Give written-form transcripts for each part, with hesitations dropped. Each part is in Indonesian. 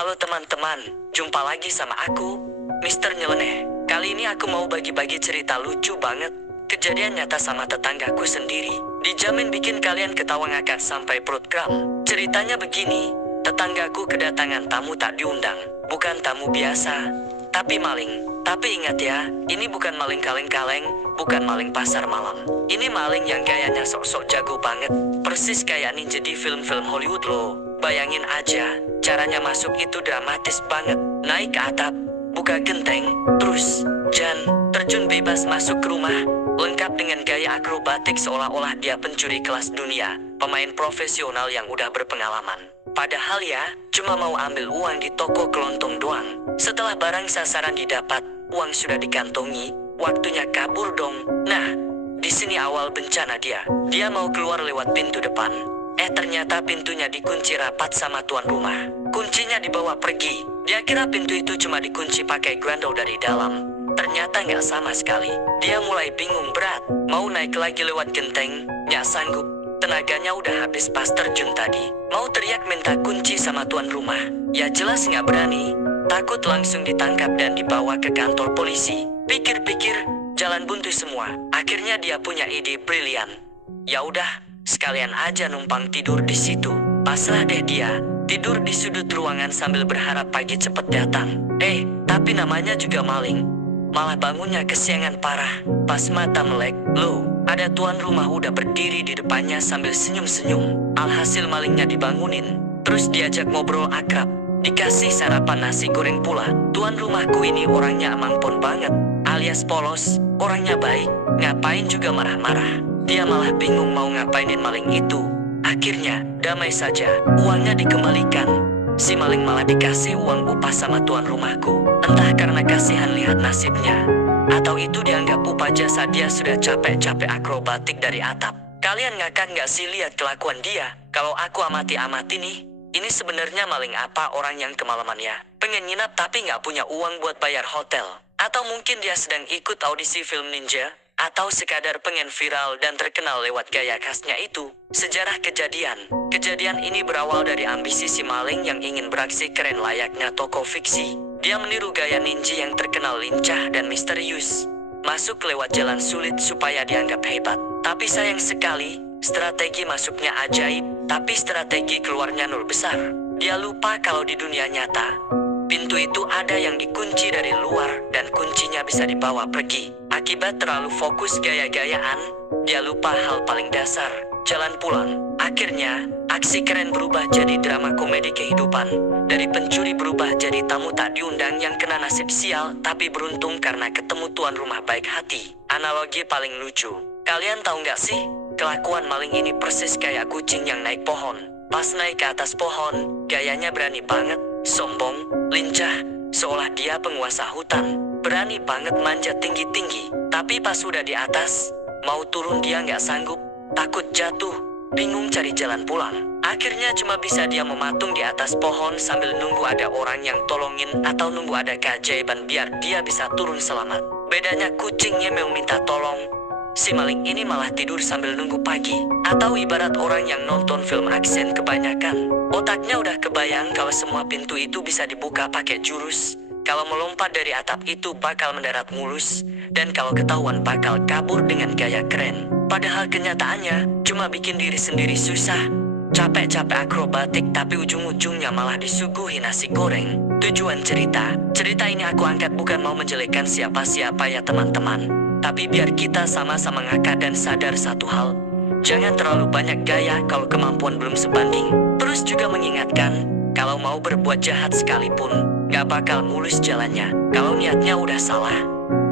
Halo teman-teman, jumpa lagi sama aku, Mister Nyeleneh. Kali ini aku mau bagi-bagi cerita lucu banget. Kejadian nyata sama tetanggaku sendiri. Dijamin bikin kalian ketawa ngakak sampai perut kram. Ceritanya begini, tetanggaku kedatangan tamu tak diundang. Bukan tamu biasa, tapi maling. Tapi ingat ya, ini bukan maling kaleng-kaleng, bukan maling pasar malam. Ini maling yang gayanya sok-sok jago banget. Persis kayak ninja di film-film Hollywood loh. Bayangin aja, caranya masuk itu dramatis banget. Naik ke atap, buka genteng, terus terjun bebas masuk ke rumah, lengkap dengan gaya akrobatik seolah-olah dia pencuri kelas dunia, pemain profesional yang udah berpengalaman. Padahal ya, cuma mau ambil uang di toko kelontong doang. Setelah barang sasaran didapat, uang sudah dikantongi, waktunya kabur dong. Nah, di sini awal bencana dia. Dia mau keluar lewat pintu depan. Ternyata pintunya dikunci rapat sama tuan rumah. Kuncinya dibawa pergi. Dia kira pintu itu cuma dikunci pakai grandol dari dalam. Ternyata nggak sama sekali. Dia mulai bingung berat. Mau naik lagi lewat genteng, nggak sanggup. Tenaganya udah habis pas terjun tadi. Mau teriak minta kunci sama tuan rumah. Ya jelas nggak berani. Takut langsung ditangkap dan dibawa ke kantor polisi. Pikir-pikir, jalan buntu semua. Akhirnya dia punya ide brilian. Ya udah, sekalian aja numpang tidur di situ. Pasrah deh dia, tidur di sudut ruangan sambil berharap pagi cepet datang. Tapi namanya juga maling. Malah bangunnya kesiangan parah. Pas mata melek, loh, ada tuan rumah udah berdiri di depannya sambil senyum-senyum. Alhasil malingnya dibangunin, terus diajak ngobrol akrab. Dikasih sarapan nasi goreng pula. Tuan rumahku ini orangnya amampon banget, alias polos, orangnya baik, ngapain juga marah-marah. Dia malah bingung mau ngapainin maling itu. Akhirnya, damai saja, uangnya dikembalikan. Si maling malah dikasih uang upah sama tuan rumahku. Entah karena kasihan lihat nasibnya, atau itu dianggap upah jasa dia sudah capek-capek akrobatik dari atap. Kalian ngakak nggak sih lihat kelakuan dia? Kalau aku amati-amati nih, ini sebenarnya maling apa orang yang kemalaman ya? Pengen nginap tapi nggak punya uang buat bayar hotel. Atau mungkin dia sedang ikut audisi film ninja? Atau sekadar pengen viral dan terkenal lewat gaya khasnya itu. Sejarah kejadian ini berawal dari ambisi si maling yang ingin beraksi keren layaknya tokoh fiksi. Dia meniru gaya ninja yang terkenal lincah dan misterius. Masuk lewat jalan sulit supaya dianggap hebat. Tapi sayang sekali, strategi masuknya ajaib, tapi strategi keluarnya nol besar. Dia lupa kalau di dunia nyata, pintu itu ada yang dikunci dari luar dan kuncinya bisa dibawa pergi. Akibat terlalu fokus gaya-gayaan, dia lupa hal paling dasar, jalan pulang. Akhirnya, aksi keren berubah jadi drama komedi kehidupan. Dari pencuri berubah jadi tamu tak diundang yang kena nasib sial tapi beruntung karena ketemu tuan rumah baik hati. Analogi paling lucu. Kalian tahu nggak sih, kelakuan maling ini persis kayak kucing yang naik pohon. Pas naik ke atas pohon, gayanya berani banget, sombong, lincah, seolah dia penguasa hutan. Berani banget manjat tinggi-tinggi. Tapi pas sudah di atas, mau turun dia nggak sanggup. Takut jatuh, bingung cari jalan pulang. Akhirnya cuma bisa dia mematung di atas pohon sambil nunggu ada orang yang tolongin atau nunggu ada keajaiban biar dia bisa turun selamat. Bedanya kucingnya mau minta tolong, si maling ini malah tidur sambil nunggu pagi. Atau ibarat orang yang nonton film aksen kebanyakan, otaknya udah kebayang kalau semua pintu itu bisa dibuka pakai jurus. Kalau melompat dari atap itu bakal mendarat mulus, dan kalau ketahuan bakal kabur dengan gaya keren. Padahal kenyataannya cuma bikin diri sendiri susah. Capek-capek akrobatik tapi ujung-ujungnya malah disuguhi nasi goreng. Tujuan cerita ini aku angkat bukan mau menjelekkan siapa-siapa ya teman-teman. Tapi biar kita sama-sama ngakak dan sadar satu hal. Jangan terlalu banyak gaya kalau kemampuan belum sebanding. Terus juga mengingatkan, kalau mau berbuat jahat sekalipun, gak bakal mulus jalannya. Kalau niatnya udah salah,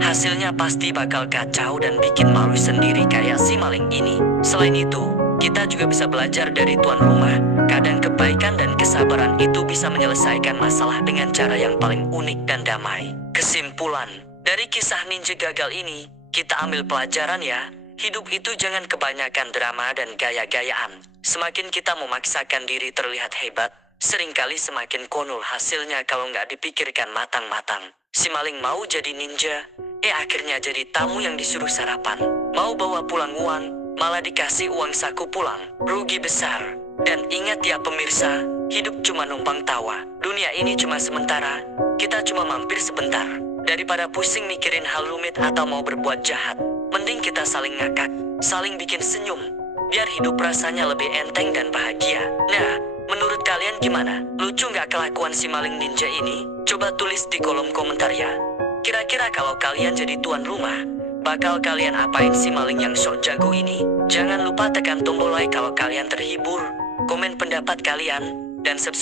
hasilnya pasti bakal kacau dan bikin malu sendiri kayak si maling ini. Selain itu, kita juga bisa belajar dari tuan rumah. Kadang kebaikan dan kesabaran itu bisa menyelesaikan masalah dengan cara yang paling unik dan damai. Kesimpulan, dari kisah ninja gagal ini, kita ambil pelajaran ya. Hidup itu jangan kebanyakan drama dan gaya-gayaan. Semakin kita memaksakan diri terlihat hebat, seringkali semakin konyol hasilnya kalau nggak dipikirkan matang-matang. Si maling mau jadi ninja, akhirnya jadi tamu yang disuruh sarapan. Mau bawa pulang uang, malah dikasih uang saku pulang. Rugi besar. Dan ingat ya pemirsa, Hidup cuma numpang tawa. Dunia ini cuma sementara. Kita cuma mampir sebentar. Daripada pusing mikirin hal rumit atau mau berbuat jahat, mending kita saling ngakak, saling bikin senyum. Biar hidup rasanya lebih enteng dan bahagia. Nah, menurut kalian gimana? Lucu nggak kelakuan si maling ninja ini? Coba tulis di kolom komentar ya. Kira-kira kalau kalian jadi tuan rumah, bakal kalian apain si maling yang sok jago ini? Jangan lupa tekan tombol like kalau kalian terhibur, komen pendapat kalian, dan subscribe.